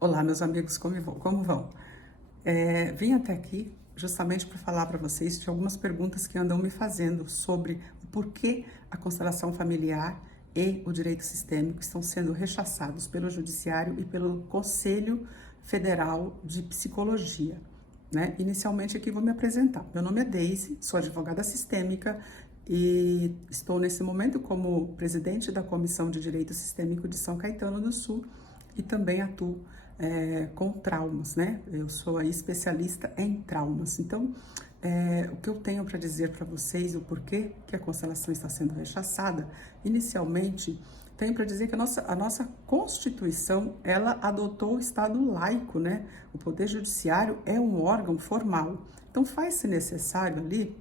Olá, meus amigos, como vão? Vim até aqui justamente para falar para vocês de algumas perguntas que andam me fazendo sobre o porquê a constelação familiar e o direito sistêmico estão sendo rechaçados pelo Judiciário e pelo Conselho Federal de Psicologia, né? Inicialmente aqui vou me apresentar. Meu nome é Deise, sou advogada sistêmica e estou nesse momento como presidente da Comissão de Direito Sistêmico de São Caetano do Sul e também atuo com traumas, né? Eu sou aí especialista em traumas. Então, o que eu tenho para dizer para vocês, o porquê que a constelação está sendo rechaçada, inicialmente, tenho para dizer que a nossa Constituição, ela adotou o Estado laico, né? O Poder Judiciário é um órgão formal. Então, faz-se necessário ali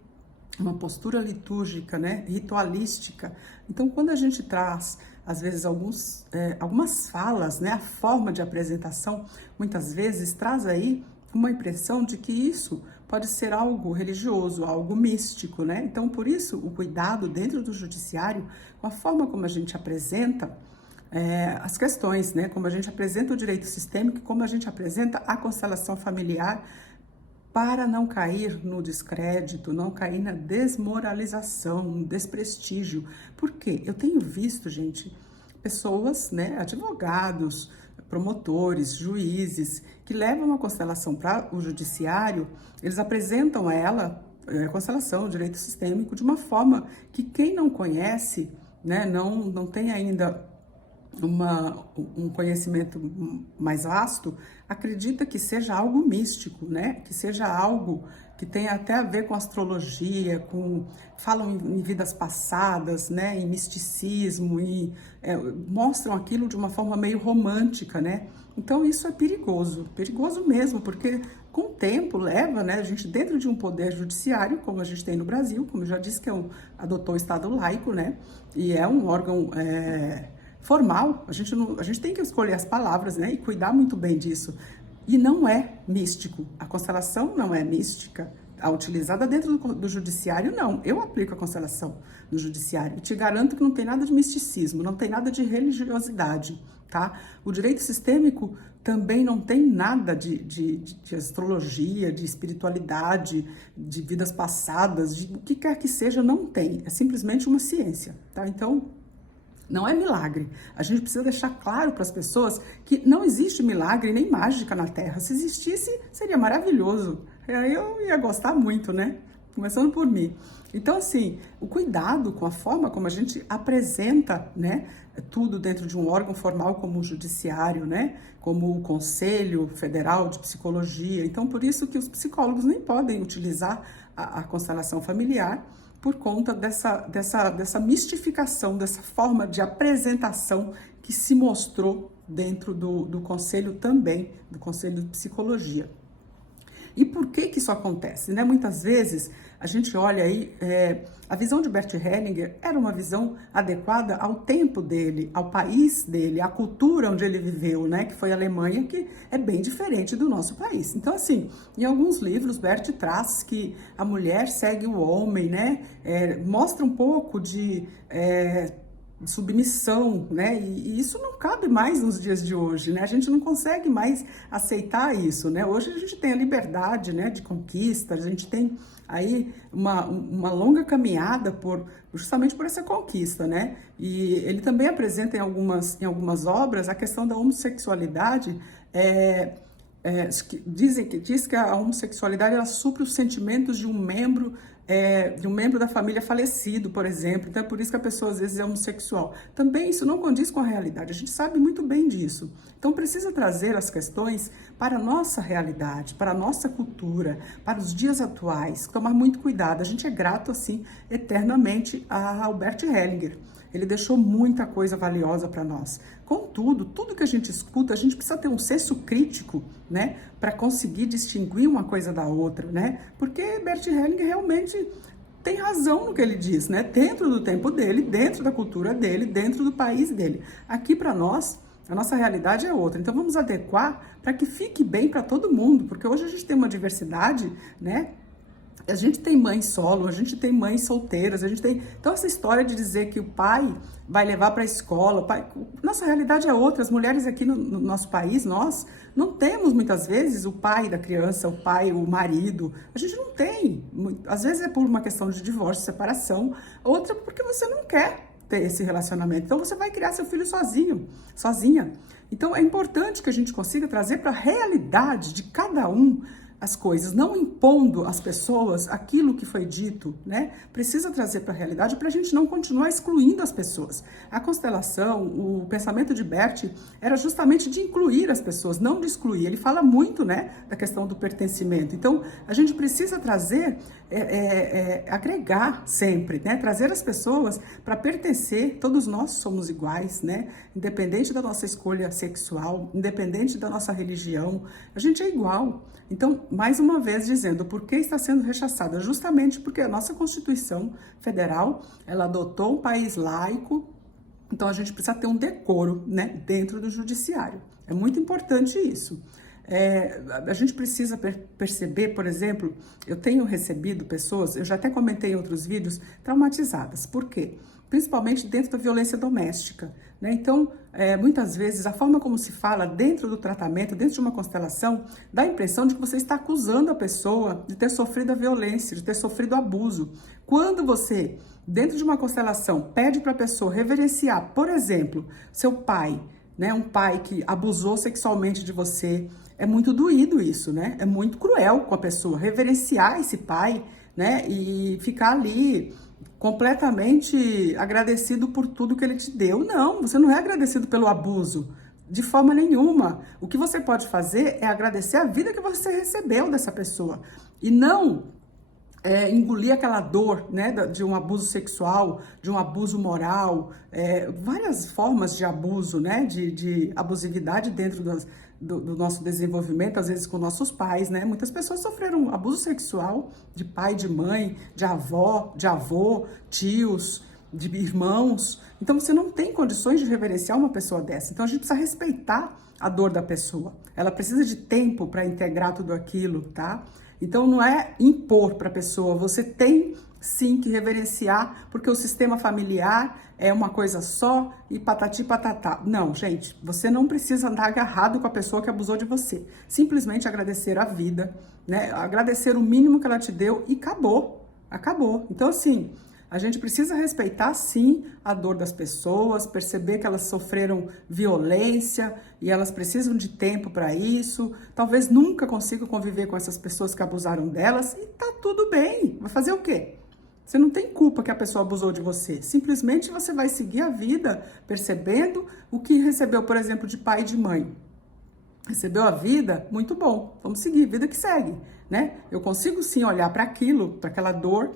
uma postura litúrgica, né, ritualística. Então, quando a gente traz, às vezes, algumas falas, né, a forma de apresentação, muitas vezes traz aí uma impressão de que isso pode ser algo religioso, algo místico, né? Então, por isso, o cuidado dentro do judiciário, com a forma como a gente apresenta as questões, né, como a gente apresenta o direito sistêmico, como a gente apresenta a constelação familiar, para não cair no descrédito, não cair na desmoralização, no desprestígio. Por quê? Eu tenho visto, gente, pessoas, né, advogados, promotores, juízes, que levam a constelação para o judiciário, eles apresentam ela, a constelação, o direito sistêmico, de uma forma que quem não conhece, né, não tem ainda um conhecimento mais vasto, acredita que seja algo místico, né? Que seja algo que tenha até a ver com astrologia, falam em vidas passadas, né? Em misticismo e mostram aquilo de uma forma meio romântica, né? Então isso é perigoso, perigoso mesmo, porque com o tempo leva, né? A gente dentro de um poder judiciário, como a gente tem no Brasil, como eu já disse que adotou o Estado laico, né? E é um órgão formal, a gente tem que escolher as palavras, né, e cuidar muito bem disso. E não é místico, a constelação não é mística, a utilizada dentro do judiciário, não. Eu aplico a constelação no judiciário e te garanto que não tem nada de misticismo, não tem nada de religiosidade, tá? O direito sistêmico também não tem nada de astrologia, de espiritualidade, de vidas passadas, de o que quer que seja, não tem. É simplesmente uma ciência, tá? Então, não é milagre. A gente precisa deixar claro para as pessoas que não existe milagre nem mágica na Terra. Se existisse, seria maravilhoso. Aí eu ia gostar muito, né? Começando por mim. Então, assim, o cuidado com a forma como a gente apresenta, né, tudo dentro de um órgão formal como o judiciário, né, como o Conselho Federal de Psicologia. Então, por isso que os psicólogos nem podem utilizar a constelação familiar, por conta dessa mistificação, dessa forma de apresentação que se mostrou dentro do Conselho também, do Conselho de Psicologia. E por que isso acontece, né? Muitas vezes a gente olha aí, a visão de Bert Hellinger era uma visão adequada ao tempo dele, ao país dele, à cultura onde ele viveu, né? Que foi a Alemanha, que é bem diferente do nosso país. Então, assim, em alguns livros, Bert traz que a mulher segue o homem, né? Mostra um pouco de submissão, né? E isso não cabe mais nos dias de hoje, né? A gente não consegue mais aceitar isso, né? Hoje a gente tem a liberdade, né, de conquista, a gente tem aí uma longa caminhada justamente por essa conquista, né? E ele também apresenta em algumas obras a questão da homossexualidade, diz que a homossexualidade ela supre os sentimentos de um membro da família falecido, por exemplo. Então é por isso que a pessoa às vezes é homossexual. Também isso não condiz com a realidade, a gente sabe muito bem disso. Então precisa trazer as questões para a nossa realidade, para a nossa cultura, para os dias atuais, tomar muito cuidado. A gente é grato assim eternamente a Albert Hellinger. Ele deixou muita coisa valiosa para nós. Contudo, tudo que a gente escuta, a gente precisa ter um senso crítico, né, para conseguir distinguir uma coisa da outra, né? Porque Bert Hellinger realmente tem razão no que ele diz, né? Dentro do tempo dele, dentro da cultura dele, dentro do país dele. Aqui para nós, a nossa realidade é outra. Então vamos adequar para que fique bem para todo mundo, porque hoje a gente tem uma diversidade, né, A gente tem mães solo, a gente tem mães solteiras, a gente tem... Então, essa história de dizer que o pai vai levar para a escola... Nossa realidade é outra. As mulheres aqui no nosso país, nós não temos, muitas vezes, o pai da criança, o pai, o marido. A gente não tem. Às vezes é por uma questão de divórcio, separação. Outra porque você não quer ter esse relacionamento. Então, você vai criar seu filho sozinho, sozinha. Então, é importante que a gente consiga trazer para a realidade de cada um as coisas, não impondo às pessoas aquilo que foi dito, né? Precisa trazer para a realidade para a gente não continuar excluindo as pessoas. A constelação, o pensamento de Bert era justamente de incluir as pessoas, não de excluir. Ele fala muito, né, da questão do pertencimento. Então, a gente precisa trazer, agregar sempre, né? Trazer as pessoas para pertencer. Todos nós somos iguais, né? Independente da nossa escolha sexual, independente da nossa religião, a gente é igual. Então, mais uma vez dizendo, por que está sendo rechaçada? Justamente porque a nossa Constituição Federal, ela adotou um país laico, então a gente precisa ter um decoro, né, dentro do judiciário. É muito importante isso. A gente precisa perceber, por exemplo, eu tenho recebido pessoas, eu já até comentei em outros vídeos, traumatizadas. Por quê? Principalmente dentro da violência doméstica, né? Então, muitas vezes, a forma como se fala dentro do tratamento, dentro de uma constelação, dá a impressão de que você está acusando a pessoa de ter sofrido a violência, de ter sofrido abuso. Quando você, dentro de uma constelação, pede para a pessoa reverenciar, por exemplo, seu pai, né? Um pai que abusou sexualmente de você, é muito doído isso, né? É muito cruel com a pessoa, reverenciar esse pai, né? E ficar ali completamente agradecido por tudo que ele te deu. Não, você não é agradecido pelo abuso, de forma nenhuma. O que você pode fazer é agradecer a vida que você recebeu dessa pessoa e não engolir aquela dor, né, de um abuso sexual, de um abuso moral, várias formas de abuso, né, de abusividade dentro do nosso desenvolvimento, às vezes com nossos pais, né? Muitas pessoas sofreram abuso sexual de pai, de mãe, de avó, de avô, tios, de irmãos. Então você não tem condições de reverenciar uma pessoa dessa. Então a gente precisa respeitar a dor da pessoa. Ela precisa de tempo para integrar tudo aquilo, tá? Então não é impor para a pessoa, você tem sim que reverenciar, porque o sistema familiar é uma coisa só e patati patatá. Não, gente, você não precisa andar agarrado com a pessoa que abusou de você. Simplesmente agradecer a vida, né? Agradecer o mínimo que ela te deu e acabou. Acabou. Então, assim, a gente precisa respeitar, sim, a dor das pessoas, perceber que elas sofreram violência e elas precisam de tempo para isso. Talvez nunca consigam conviver com essas pessoas que abusaram delas e tá tudo bem. Vai fazer o quê? Você não tem culpa que a pessoa abusou de você. Simplesmente você vai seguir a vida percebendo o que recebeu, por exemplo, de pai e de mãe. Recebeu a vida? Muito bom. Vamos seguir, vida que segue, né? Eu consigo sim olhar para aquilo, para aquela dor,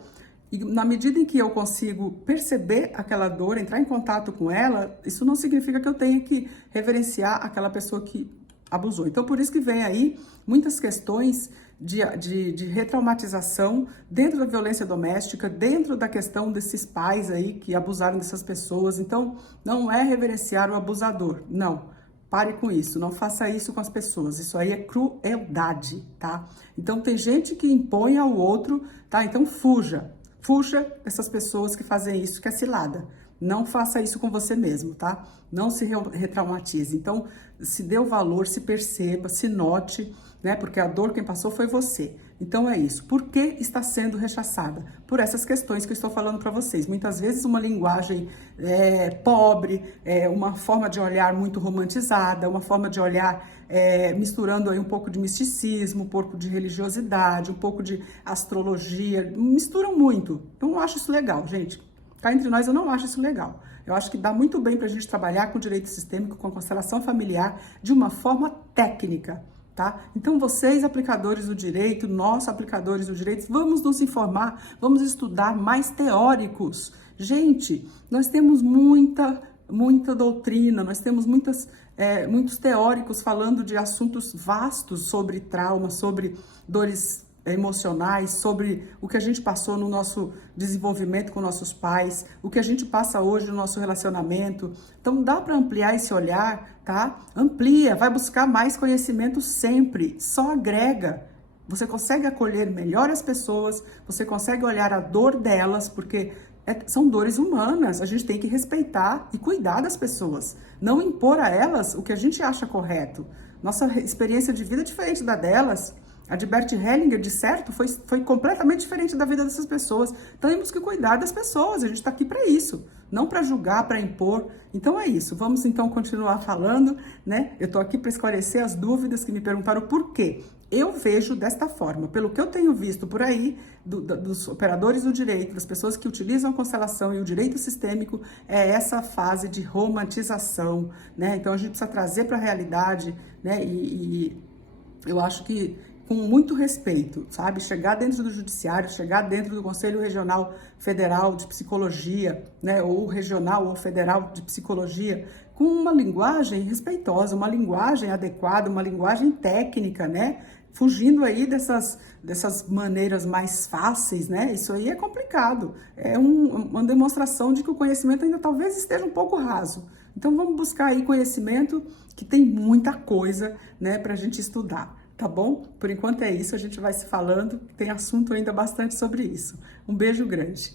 e na medida em que eu consigo perceber aquela dor, entrar em contato com ela, isso não significa que eu tenha que reverenciar aquela pessoa que abusou. Então, por isso que vem aí muitas questões de retraumatização dentro da violência doméstica, dentro da questão desses pais aí que abusaram dessas pessoas. Então, não é reverenciar o abusador, não. Pare com isso, não faça isso com as pessoas. Isso aí é crueldade, tá? Então, tem gente que impõe ao outro, tá? Então, fuja. Fuja dessas pessoas que fazem isso, que é cilada. Não faça isso com você mesmo, tá? Não se retraumatize. Então, se dê o valor, se perceba, se note, né? Porque a dor quem passou foi você. Então é isso. Por que está sendo rechaçada? Por essas questões que eu estou falando para vocês. Muitas vezes uma linguagem pobre, uma forma de olhar muito romantizada, uma forma de olhar misturando aí um pouco de misticismo, um pouco de religiosidade, um pouco de astrologia. Misturam muito. Eu não acho isso legal, gente. Cá entre nós, eu não acho isso legal. Eu acho que dá muito bem para a gente trabalhar com direito sistêmico, com constelação familiar, de uma forma técnica. Tá? Então, vocês, aplicadores do direito, nós, aplicadores do direito, vamos nos informar, vamos estudar mais teóricos. Gente, nós temos muita doutrina, nós temos muitos teóricos falando de assuntos vastos sobre trauma, sobre dores emocionais, sobre o que a gente passou no nosso desenvolvimento com nossos pais, o que a gente passa hoje no nosso relacionamento. Então dá para ampliar esse olhar, tá? Amplia, vai buscar mais conhecimento sempre, só agrega. você consegue acolher melhor as pessoas, você consegue olhar a dor delas, porque são dores humanas, a gente tem que respeitar e cuidar das pessoas, não impor a elas o que a gente acha correto. Nossa experiência de vida é diferente da delas. A de Bert Hellinger, de certo, foi completamente diferente da vida dessas pessoas. Então, temos que cuidar das pessoas, a gente está aqui para isso, não para julgar, para impor. Então, é isso. Vamos, então, continuar falando, né? Eu estou aqui para esclarecer as dúvidas que me perguntaram por quê. Eu vejo desta forma, pelo que eu tenho visto por aí, dos operadores do direito, das pessoas que utilizam a constelação e o direito sistêmico, é essa fase de romantização, né? Então, a gente precisa trazer para a realidade, né? E eu acho que com muito respeito, sabe? Chegar dentro do judiciário, chegar dentro do Conselho Regional Federal de Psicologia, né? Ou regional ou federal de psicologia, com uma linguagem respeitosa, uma linguagem adequada, uma linguagem técnica, né? Fugindo aí dessas maneiras mais fáceis, né? Isso aí é complicado. É uma demonstração de que o conhecimento ainda talvez esteja um pouco raso. Então vamos buscar aí conhecimento, que tem muita coisa, né, para a gente estudar. Tá bom? Por enquanto é isso, a gente vai se falando, tem assunto ainda bastante sobre isso. Um beijo grande.